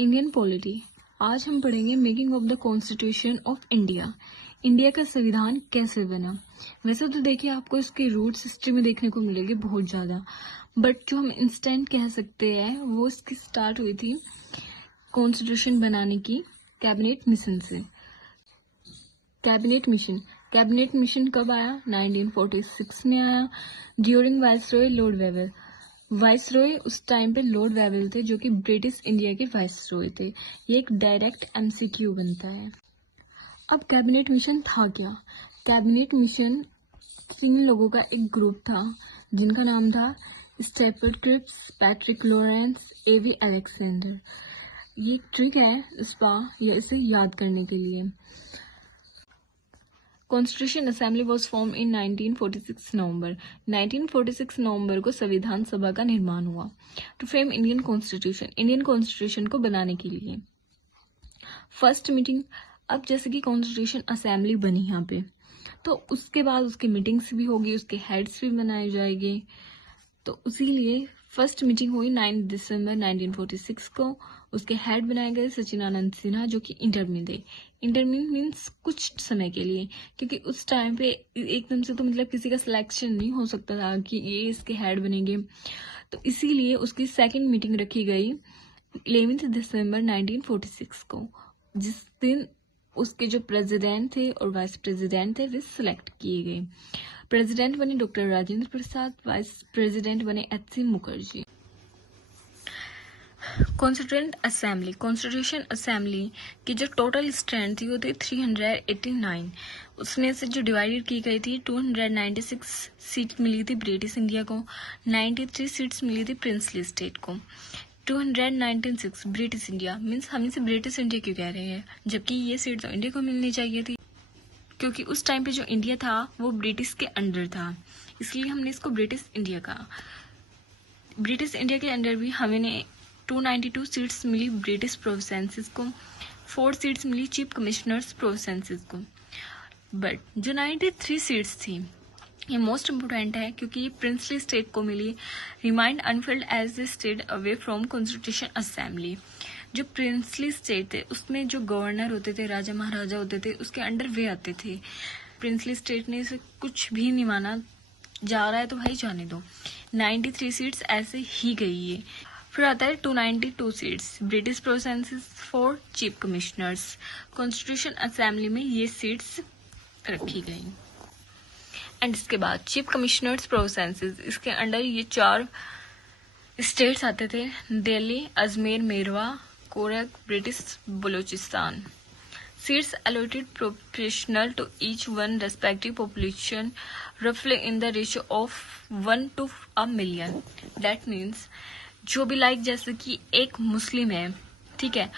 Indian polity. आज हम पढ़ेंगे making of the constitution of India. India का संविधान कैसे बना। वैसे तो देखिए आपको इसके रूट्स हिस्ट्री में देखने को मिलेंगे बहुत ज़्यादा, बट जो हम इंस्टेंट कह सकते हैं वो इसकी स्टार्ट हुई थी कॉन्स्टिट्यूशन बनाने की कैबिनेट मिशन से। कैबिनेट मिशन कब आया? 1946 में आया, during viceroy lord Wavell. Viceroy उस टाइम पे लॉर्ड वेवल थे, जो कि ब्रिटिश इंडिया के वाइसरॉय थे। ये एक डायरेक्ट एमसीक्यू बनता है। अब कैबिनेट मिशन था क्या? कैबिनेट मिशन 3 लोगों का एक ग्रुप था जिनका नाम था स्टेपल क्रिप्स, पैट्रिक लॉरेंस, एवी अलेक्जेंडर। ये एक ट्रिक है इसे याद करने के लिए। Constitution assembly was form in 1946 नवंबर। 1946 नवंबर को संविधान सभा का निर्माण हुआ टू फ्रेम इंडियन कॉन्स्टिट्यूशन को बनाने के लिए। फर्स्ट मीटिंग, अब जैसे कि कॉन्स्टिट्यूशन असेंबली बनी यहाँ पे, तो उसके बाद उसकी मीटिंग्स भी होगी, उसके हेड्स भी बनाए जाएंगे। तो इसीलिए फर्स्ट मीटिंग हुई 9 दिसंबर 1946 को। उसके हेड बनाए गए सचिदानंद सिन्हा, जो कि इंटरमिन थे। इंटरमिन मीन्स कुछ समय के लिए, क्योंकि उस टाइम पे एकदम से तो मतलब किसी का सिलेक्शन नहीं हो सकता था कि ये इसके हेड बनेंगे। तो इसीलिए उसकी सेकंड मीटिंग रखी गई 11 दिसंबर 1946 को, जिस दिन उसके जो प्रेसिडेंट थे और वाइस प्रेसिडेंट थे वे सिलेक्ट किए गए। प्रेसिडेंट बने doctor Rajendra Prasad, vice president बने एच.सी. मुखर्जी। कॉन्स्टिट्यूशन असेंबली की जो टोटल स्ट्रेंथ थी वो थी 389। उसमें से जो डिवाइडेड की गई थी 296 सीट मिली थी ब्रिटिश इंडिया को, 93 सीट्स मिली थी प्रिंसली स्टेट को। 296 ब्रिटिश इंडिया मीन्स हम इसे ब्रिटिश इंडिया क्यों कह रहे हैं, जबकि ये सीट तो इंडिया को मिलनी चाहिए थी, क्योंकि उस टाइम पे जो इंडिया था वो ब्रिटिश के अंडर था, इसलिए हमने इसको ब्रिटिश इंडिया कहा। ब्रिटिश इंडिया के अंडर भी हमें 292 सीट्स मिली ब्रिटिश प्रोविंसेस को, 4 सीट्स मिली चीफ कमिश्नर्स प्रोविंसेस को। बट जो 93 सीट्स थी ये मोस्ट इम्पोर्टेंट है, क्योंकि ये प्रिंसली स्टेट को मिली, remained unfilled as a state away from constitution assembly. जो प्रिंसली स्टेट थे उसमें जो गवर्नर होते थे, राजा महाराजा होते थे, उसके अंडर वे आते थे। प्रिंसली स्टेट ने इसे कुछ भी नहीं माना, जा रहा है तो भाई जाने दो। 93 सीट्स ऐसे ही गई है। फिर आता है 292 seats British provinces for chief commissioners. Constitution assembly में ये सीट्स रखी गई। एंड इसके बाद चीफ कमिश्नर्स प्रोविंसेस, इसके अंडर ये 4 स्टेट्स आते थे, Delhi, Ajmer, Merwa, Coorg, British Baluchistan. Seats allotted proportional to each one respective population, roughly in the ratio of 1 to a million. That means जो भी जैसे कि एक मुस्लिम है, ठीक है,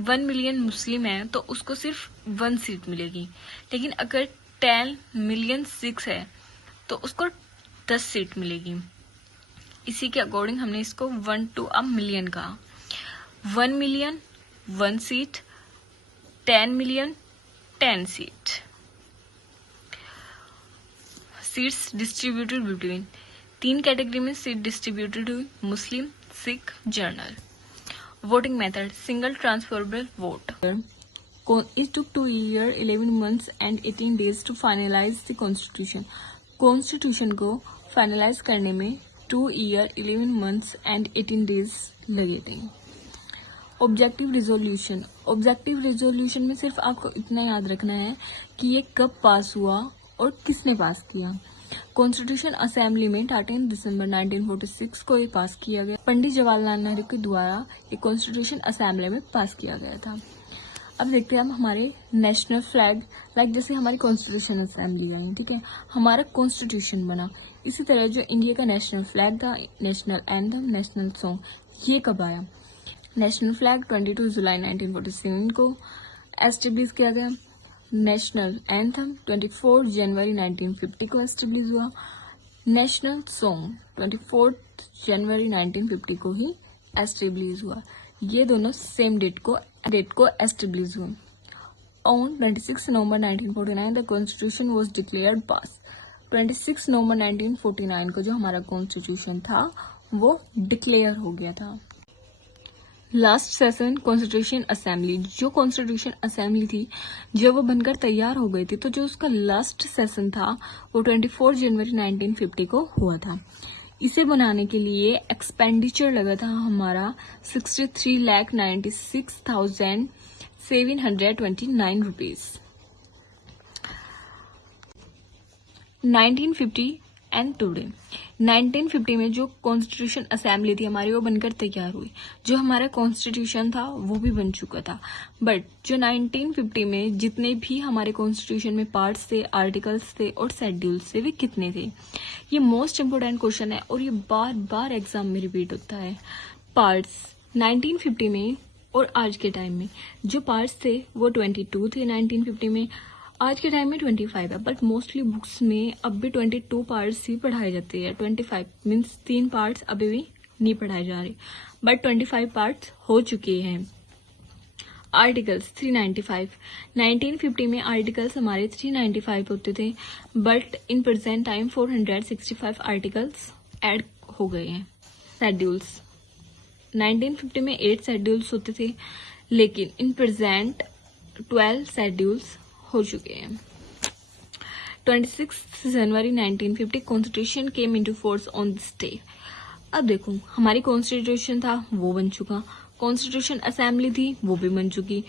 1 मिलियन मुस्लिम है तो उसको सिर्फ 1 सीट मिलेगी, लेकिन अगर 10 मिलियन सिक्स है तो उसको 10 सीट मिलेगी। इसी के अकॉर्डिंग हमने इसको 1 to a million कहा। 1 million 1 seat, 10 million 10 seat. Seats distributed between 3 category में सीट डिस्ट्रीब्यूटेड हुई, Muslim, Sikh, general. Voting method single transferable vote. It took 2 years, 11 months and 18 days to finalize the constitution. Constitution को finalise करने में 2 years, 11 months and 18 days लगे थे। Objective resolution में सिर्फ आपको इतना याद रखना है कि ये कब पास हुआ और किसने पास किया। कॉन्स्टिट्यूशन असेंबली में 13 दिसंबर 1946 को ये पास किया गया। पंडित जवाहरलाल नेहरू के द्वारा ये कॉन्स्टिट्यूशन असेंबली में पास किया गया था। अब देखते हैं हम हमारे नेशनल फ्लैग, जैसे हमारी कॉन्स्टिट्यूशन असेंबली आई, ठीक है, हमारा कॉन्स्टिट्यूशन बना, इसी तरह जो इंडिया का नेशनल फ्लैग था, नेशनल एंथम, नेशनल सॉन्ग, ये कब आया? नेशनल फ्लैग 22 जुलाई 1947 को एस्टेब्लिश किया गया। नेशनल एंथम 24 जनवरी 1950 को एस्टेब्लिश हुआ। नेशनल सॉन्ग 24 जनवरी 1950 को ही एस्टेब्लिश हुआ। ये दोनों सेम डेट को एस्टेब्लिश हुए। On 26 November 1949 the constitution was declared pass. 26 नवंबर 1949 को जो हमारा कॉन्स्टिट्यूशन था वो डिक्लेयर हो गया था। लास्ट सेशन कॉन्स्टिट्यूशन असेंबली, जो कॉन्स्टिट्यूशन असेंबली थी जब वो बनकर तैयार हो गई थी, तो जो उसका लास्ट सेशन था वो 24 जनवरी 1950 को हुआ था। इसे बनाने के लिए एक्सपेंडिचर लगा था हमारा 63,96,729 रुपीज। 1950 and today. 1950 में जो कॉन्स्टिट्यूशन असेंबली थी हमारी वो बनकर तैयार हुई, जो हमारा कॉन्स्टिट्यूशन था वो भी बन चुका था। बट जो 1950 में जितने भी हमारे कॉन्स्टिट्यूशन में पार्ट्स थे, आर्टिकल्स थे और शेड्यूल्स थे, वे कितने थे? ये मोस्ट इम्पोर्टेंट क्वेश्चन है और ये बार बार एग्जाम में रिपीट होता है। पार्ट्स 1950 में और आज के टाइम में जो पार्ट्स थे वो 22 थे 1950 में, आज के टाइम में 25 है। बट मोस्टली बुक्स में अब भी 22 पार्ट्स ही पढ़ाए जाते हैं। 25 मीन्स 3 पार्ट्स अभी भी नहीं पढ़ाए जा रहे, बट 25 पार्ट्स हो चुके हैं। आर्टिकल्स 395। 1950 में आर्टिकल्स हमारे 395 होते थे, but in present time 465 articles add हो गए हैं। शेड्यूल्स 1950 में 8 शेड्यूल्स होते थे, लेकिन इन प्रेजेंट 12 शेड्यूल्स हो चुके हैं। 26 जनवरी 1950 constitution came into force on this day. अब देखो, हमारी कॉन्स्टिट्यूशन था वो बन चुका, कॉन्स्टिट्यूशन असेंबली थी वो भी बन चुकी,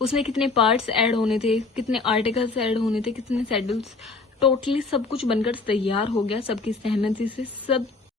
उसमें कितने पार्ट्स ऐड होने थे, कितने आर्टिकल्स ऐड होने थे, कितने शेड्यूल्स, टोटली सब कुछ बनकर तैयार हो गया सबकी सहमति से। सब